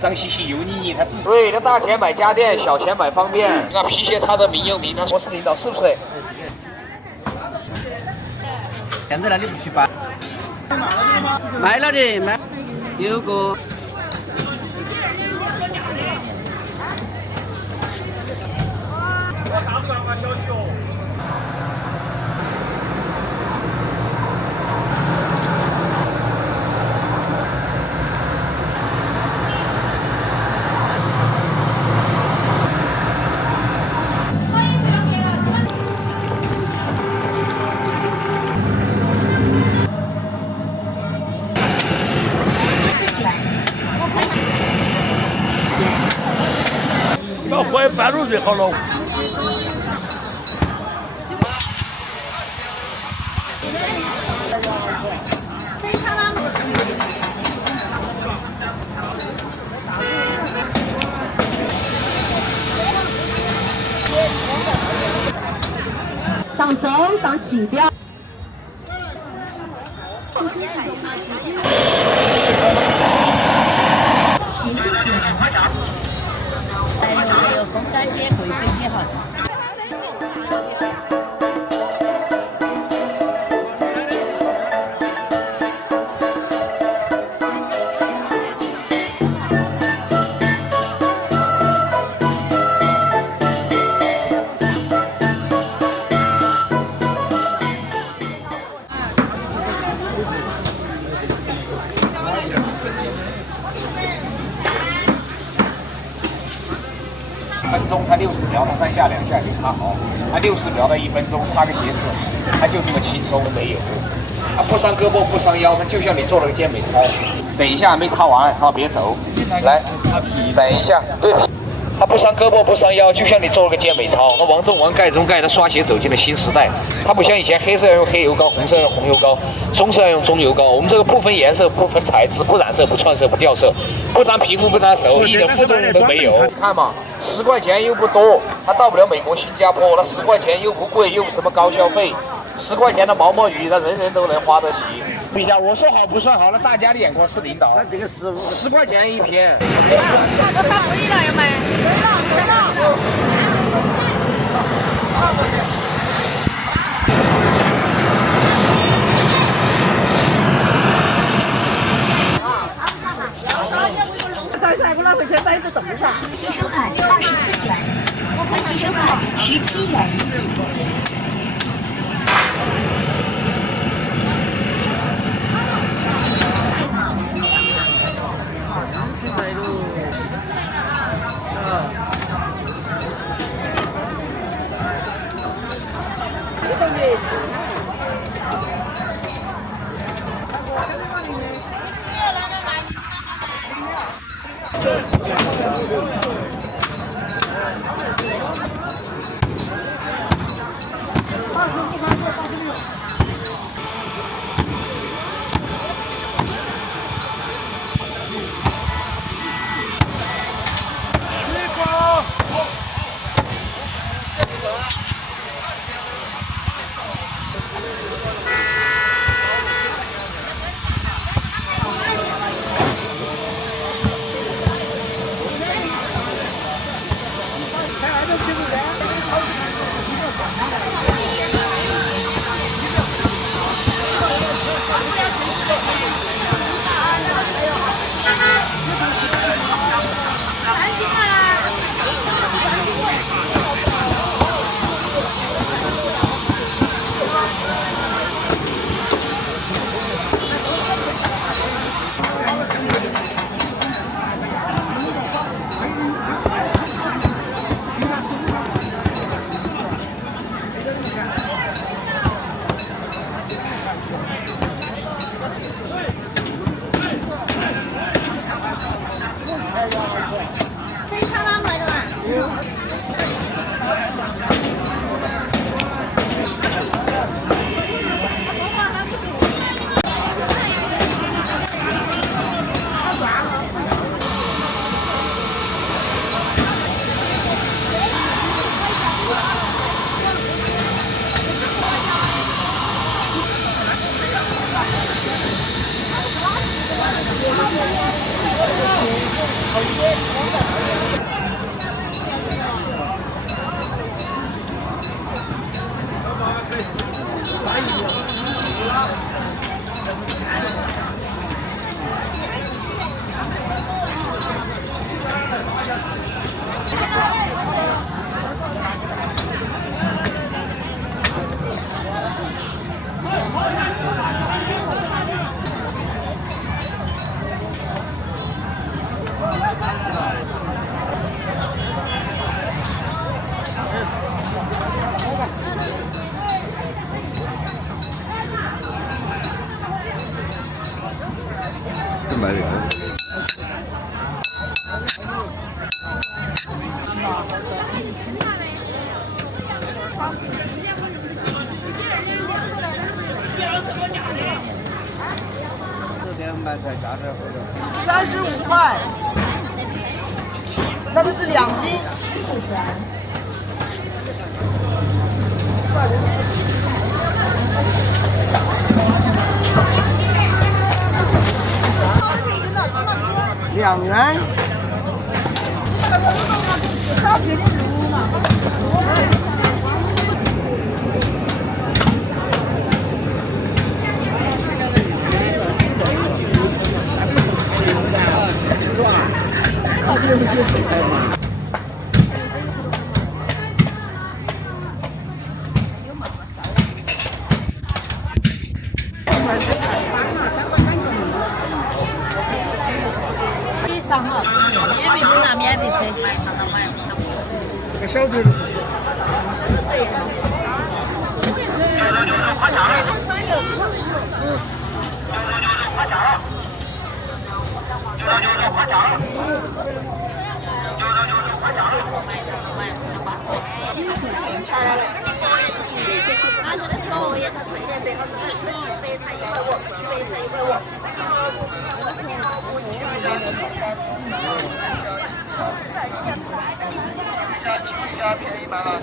脏兮兮油腻腻，他自己。对，那大钱买家电，小钱买方便。你看皮鞋擦得明又明，他说是领导是不是？现在那里不许搬。卖了的，卖有个。 啥子啊，小区哦。 那坏半路最好了。上钟上起标。还有枫丹街、贵妃街哈。 分钟它60秒，它3下2下就擦好，它60秒到1分钟擦个鞋子，它就这么轻松没有，它不伤胳膊不伤腰，它就像你做了个健美操。等一下没擦完，好别走，来，等一下，对，它不伤胳膊不伤腰，就像你做了个健美操。那王中王盖中盖，它刷鞋走进了新时代，它不像以前黑色要用黑油膏，红色要用红油膏，棕色要用棕油膏。我们这个不分颜色、不分材质、不染色、不串色、不掉色，不沾皮肤不沾手，一点副作用都没有。看嘛，10块钱又不多，它到不了美国、新加坡，那10块钱又不贵，又不什么高消费，10块钱的毛毛雨，那人人都能花得起。比较我说好不算好，那大家的眼光是领导。他这个10块钱一篇。我打贵了要买。再晒过来回去摆在凳上。提车款24元，提车款17元。买这个。35块，那个是2斤。2元。3号，免费不拿免费吃。个小腿。便宜买了，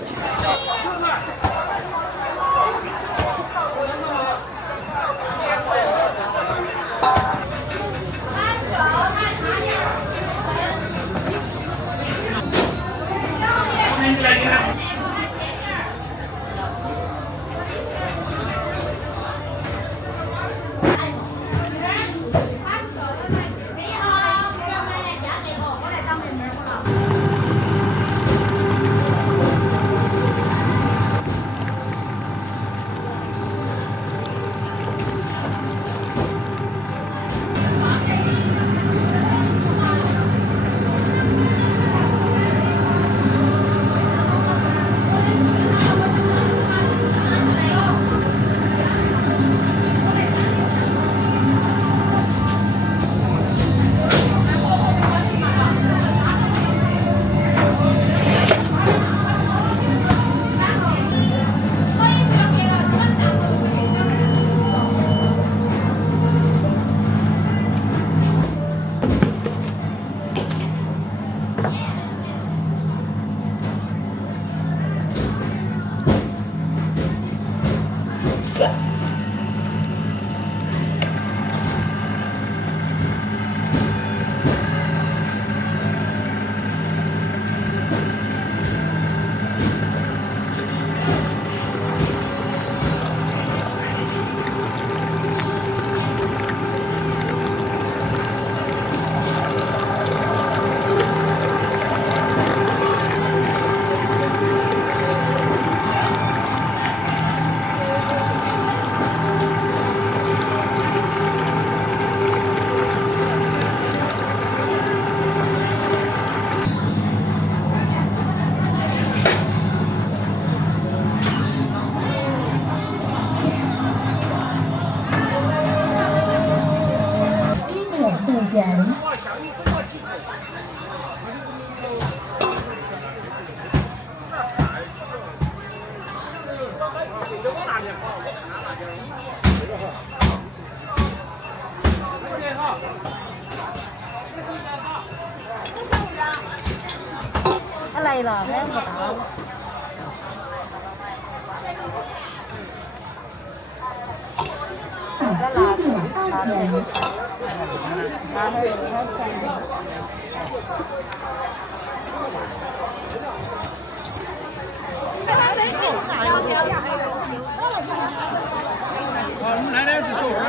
他来了，还不到。1.2元。我们来点是做啥？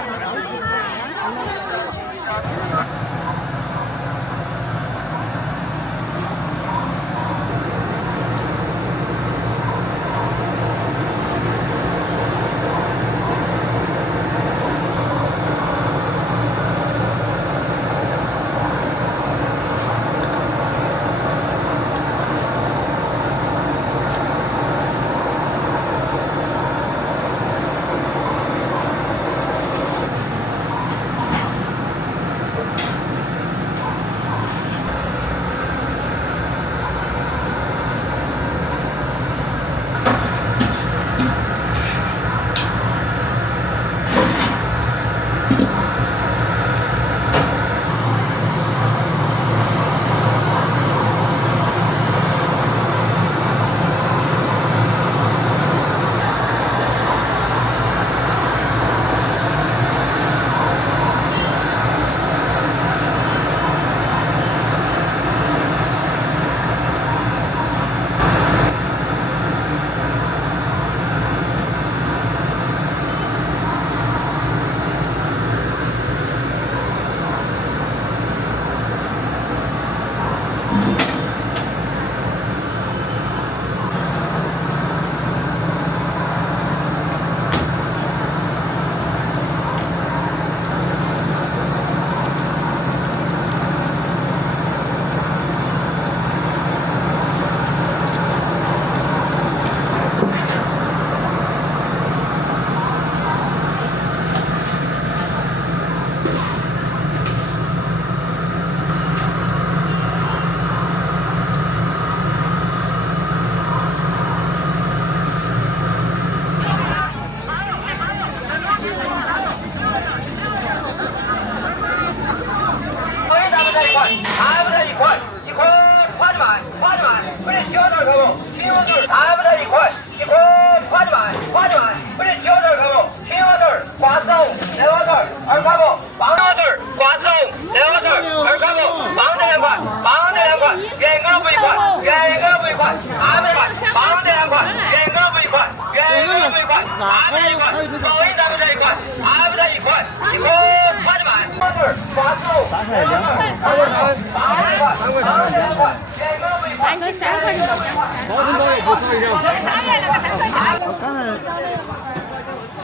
刚才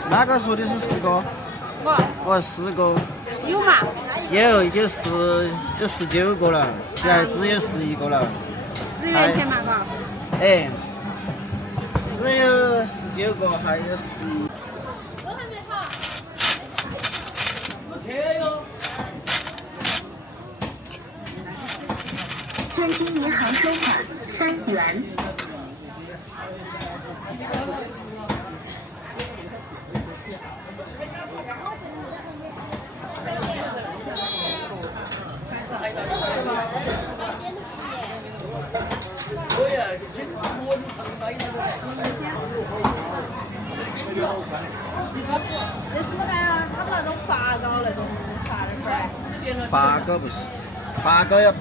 哪个说的是10个？我10个。有吗？有19个了，现在只有11个了。10元钱嘛，嘎。哎，只有19个，还有11。我还没好。餐厅银行收款3元。那什么呢？他们那种发糕那种发的块。发糕不是，发糕要泡。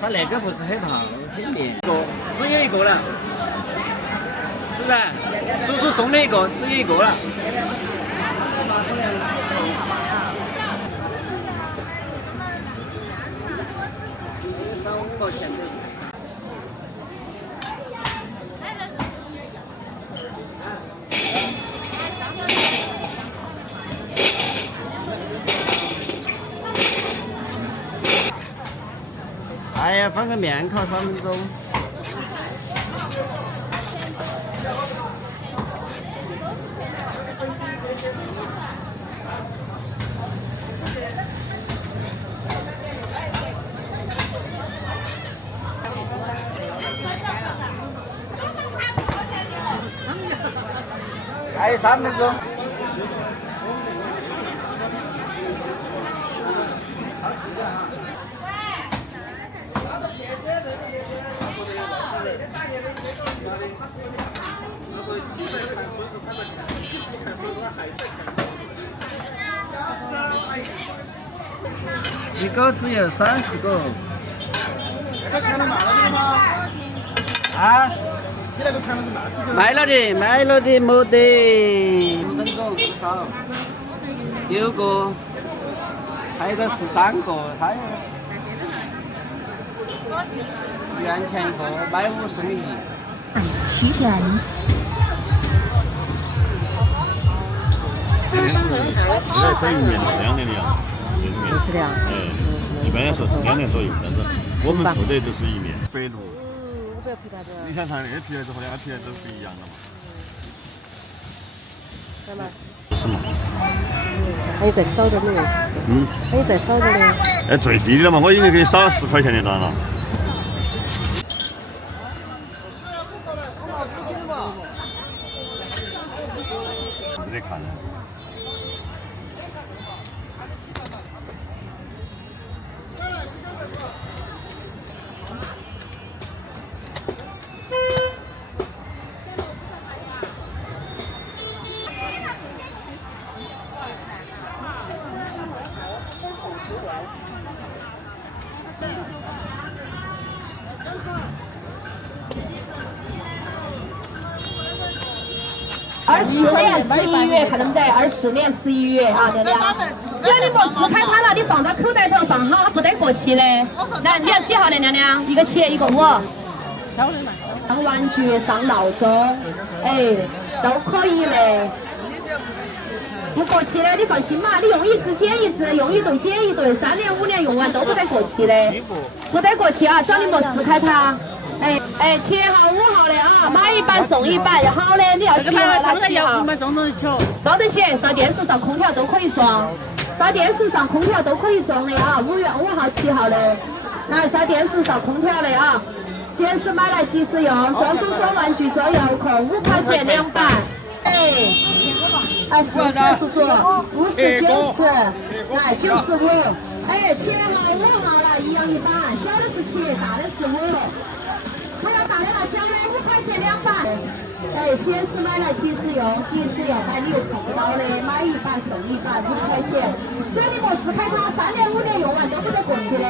它那个不是很泡，很绵。只有1个了，是不是？叔叔送的1个，只有1个了。少5毛钱的。哎呀，放个面烤3分钟。还有3分钟。他说鸡在看书是他在看，鸡不看书是他还是在看书。一个只有30个。这个全都卖了的吗？啊？你那个全都是卖出去了？卖了的，卖了的没得。5分钟至少6个，还有一个13个，还有元钱一个，买5送1。十元。现在整一年2年的样子，是的呀。一般来说是2年左右，但是我们负责都是1年。100多。我不要皮带子。你想看那个皮带子和那个皮带子不一样的嘛？干嘛？是嘛？还有再少点没有？还有再少点的。哎，最低的了嘛，我已经给你少10块钱的单了。你得看。20年11月，看到没得？20年11月啊，亮亮。只要你莫撕开它了，你放到口袋头放好，它不得过期的。来，你要几号的亮亮？一个7，一个5。小的嘛。上玩具，上闹钟，哎，都可以的。不过期的，你放心嘛，你用一支捡一支，用一对捡一对，3年5年用完都不得过期的，不得过期啊！只要你莫撕开它。哎，7号5号的啊，买一板送一板，好的，你要7号拿7号。装得起，装得起，上电视上空调都可以装，上电视上空调都可以装的啊，5月5号7号的，来上电视上空调的啊，闲时买来即时用，装组装玩具装遥控，5块钱2板。哎，40叔叔，50、90，来95，哎，7号5号了，一样一板，小的是7，大的是5。买了大的了，小的5块钱2板。哎，闲时买来即时用，即时用，哎，你又碰到的，买一板送一板，5块钱。只要你莫撕开它，3年5年用完都不得过期的。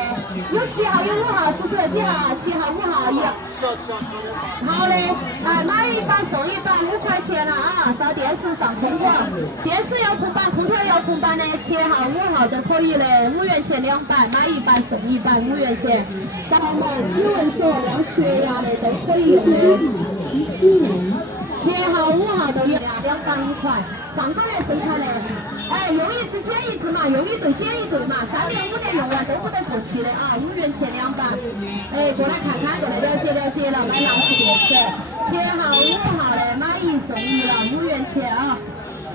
有7号，有5号，叔叔几号？7号、5号一样。好的，哎，买一板送一板，5块钱了啊！上电视上空调，电视遥控板、空调遥控板的7号、5号都可以的，5元钱2板，买一板送一板，5元钱。上买指纹锁、量血压的都可以用的。7号、5号都有2板5块，上岗来生产的。哎，用一支捡一支嘛，用一对捡一对嘛，3年5年用完都不得过期的啊，5元钱2板。哎，过来看看，过来了解了解了，买劳斯电视，7号、5号的买1送1了，5元钱啊。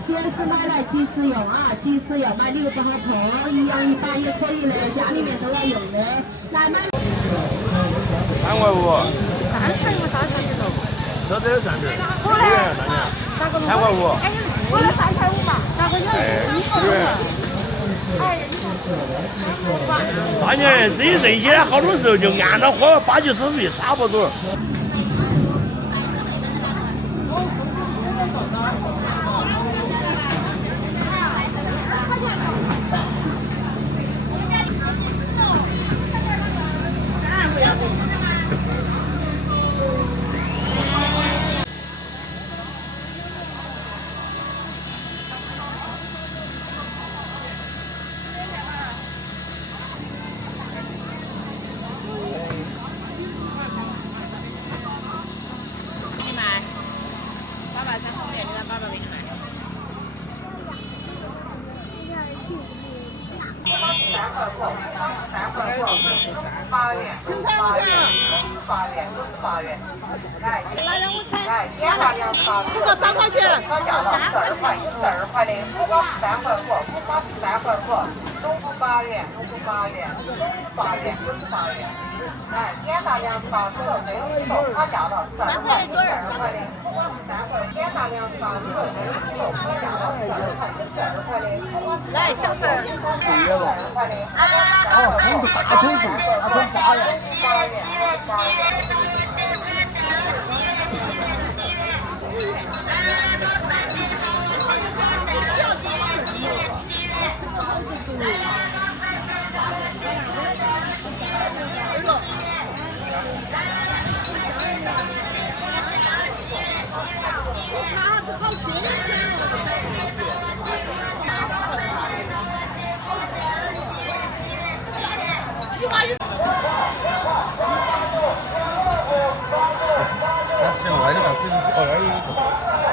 闲时买来即时用啊，即时用，买礼物不好碰，一样一板也可以的，家里面都要用的。来买。3块5。这有站点。我嘞3块5。哎，我的3块5嘛，3块9。3年这些好多时候就按照花80、90币差不多。来让我看，这个3块钱，3块12块的，不光是3块5，不光是3块5，中午8元，8元，8元，8元。哎，点到2包，这个没有一个，他价了12块的，12块的，不光是3块，点到2包，这个没有一个，他价了12块，12块的，来小份儿，12块的，哦，葱是大葱不？大葱8元。8元，8元。他是好新鲜那是外头那是不是偶尔有一个？